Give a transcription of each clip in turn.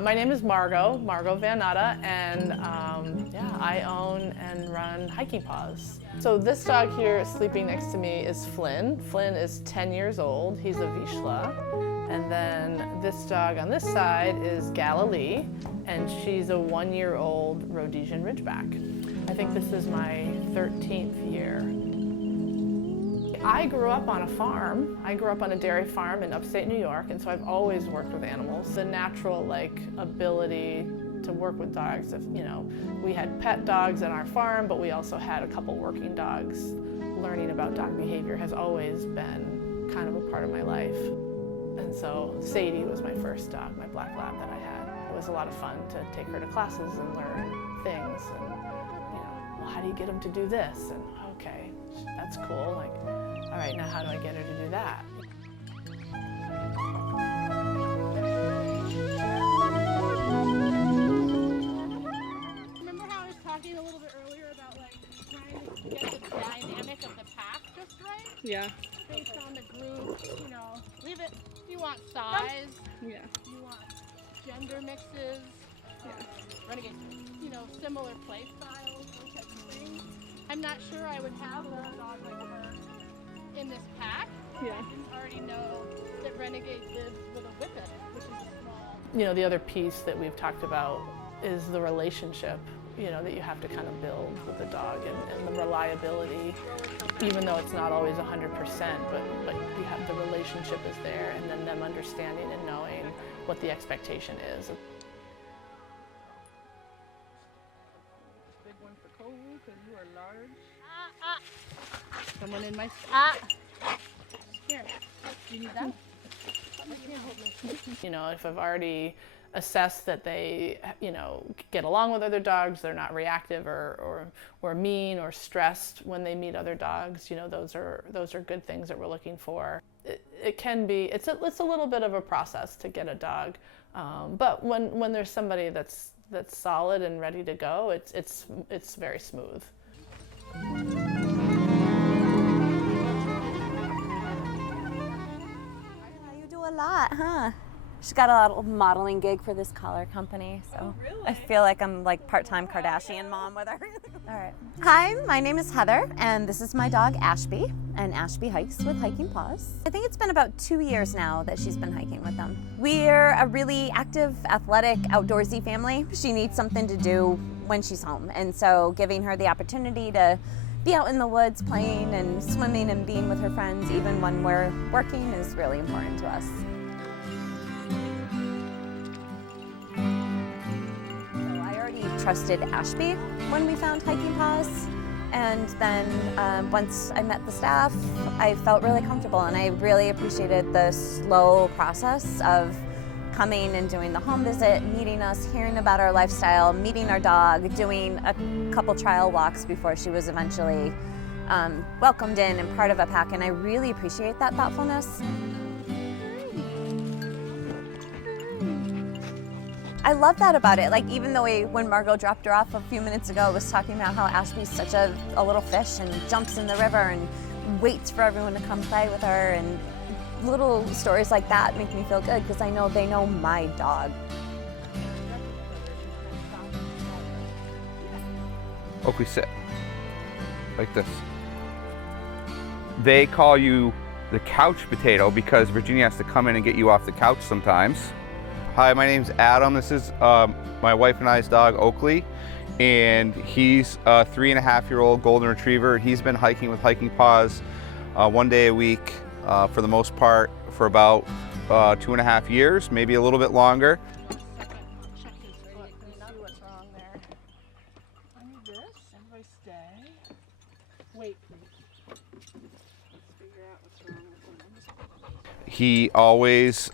My name is Margot Van Natta, and yeah, I own and run Hiking Paws. So this dog here sleeping next to me is Flynn. Flynn is 10 years old. He's a Vizsla. And then this dog on this side is Galilee, and she's a 1-year-old Rhodesian Ridgeback. I think this is my 13th year. I grew up on a farm. I grew up on a dairy farm in upstate New York, and so I've always worked with animals. The natural ability to work with dogs. We had pet dogs on our farm, but we also had a couple working dogs. Learning about dog behavior has always been kind of a part of my life. And so Sadie was my first dog, my black lab that I had. It was a lot of fun to take her to classes and learn things. And well, how do you get them to do this? And okay, that's cool. All right, now how do I get her to do that? Remember how I was talking a little bit earlier about trying to get the dynamic of the pack just right? Yeah. Based on the group, leave it. You want size. Yeah. You want gender mixes. Yeah. Renegade, similar play styles, those types of things. I'm not sure I would have a dog like her in this pack. Yeah. I didn't already know that Renegade lives with a whippet, which is a small. The other piece that we've talked about is the relationship, that you have to kind of build with the dog, and the reliability, even though it's not always 100%, but you have the relationship is there, and then them understanding and knowing what the expectation is. Big one for Kowu, because you are large. Someone in my Here. Do you need that? If I've already assessed that they, get along with other dogs, they're not reactive or mean or stressed when they meet other dogs, those are good things that we're looking for. It can be, it's a little bit of a process to get a dog, but when there's somebody that's solid and ready to go, it's very smooth. You do a lot, huh? She's got a little modeling gig for this collar company, so really? I feel like I'm like part-time Kardashian mom with her. All right. Hi, my name is Heather, and this is my dog Ashby, and Ashby hikes with Hiking Paws. I think it's been about 2 years now that she's been hiking with them. We're a really active, athletic, outdoorsy family. She needs something to do when she's home, and so giving her the opportunity to be out in the woods playing and swimming and being with her friends even when we're working is really important to us. Trusted Ashby when we found Hiking Paws, and then once I met the staff, I felt really comfortable, and I really appreciated the slow process of coming and doing the home visit, meeting us, hearing about our lifestyle, meeting our dog, doing a couple trial walks before she was eventually welcomed in and part of a pack, and I really appreciate that thoughtfulness. I love that about it. Even though when Margot dropped her off a few minutes ago, was talking about how Ashby's such a little fish and jumps in the river and waits for everyone to come play with her, and little stories like that make me feel good because I know they know my dog. Oakley, sit. Like this. They call you the couch potato because Virginia has to come in and get you off the couch sometimes. Hi, my name's Adam. This is my wife and I's dog, Oakley, and he's a 3.5-year-old golden retriever. He's been hiking with Hiking Paws 1 day a week for the most part for about 2.5 years, maybe a little bit longer. Check his foot and see what's wrong there. I need this. Everybody stay. Wait, please. Let's figure out what's wrong with him. He always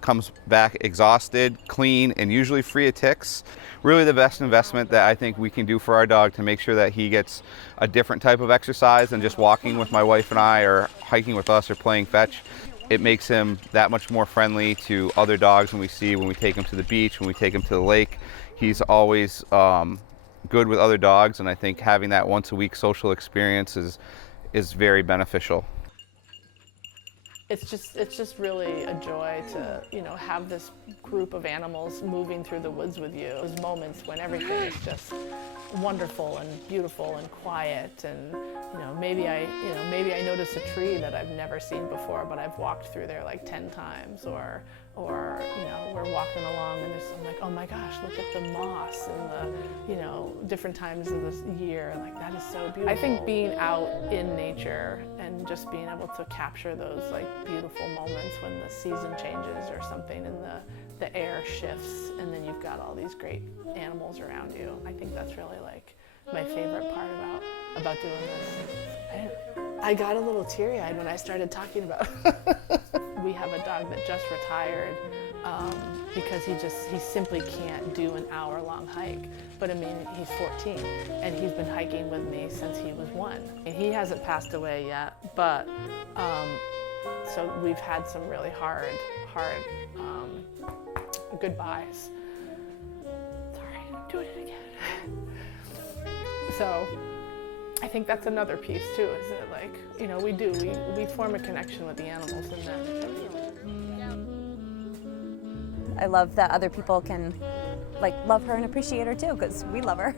comes back exhausted, clean, and usually free of ticks. Really the best investment that I think we can do for our dog to make sure that he gets a different type of exercise than just walking with my wife and I or hiking with us or playing fetch. It makes him that much more friendly to other dogs when we take him to the beach, when we take him to the lake. He's always good with other dogs, and I think having that once a week social experience is very beneficial. it's just really a joy to, you know, have this group of animals moving through the woods with you. Those moments when everything is just wonderful and beautiful and quiet, and maybe I notice a tree that I've never seen before, but I've walked through there like 10 times, or we're walking along and I'm like, oh my gosh, look at the moss and the different times of the year, like that is so beautiful. I think being out in nature and just being able to capture those like beautiful moments when the season changes or something and the air shifts and then you've got all these great animals around you. I think that's really like my favorite part about doing this. I got a little teary-eyed when I started talking about we have a dog that just retired because he simply can't do an hour-long hike. But I mean, he's 14 and he's been hiking with me since he was 1. And he hasn't passed away yet, but so we've had some really hard goodbyes. Sorry, I'm doing it again. So I think that's another piece too, is that like, we form a connection with the animals and then. I love that other people can like love her and appreciate her too, because we love her.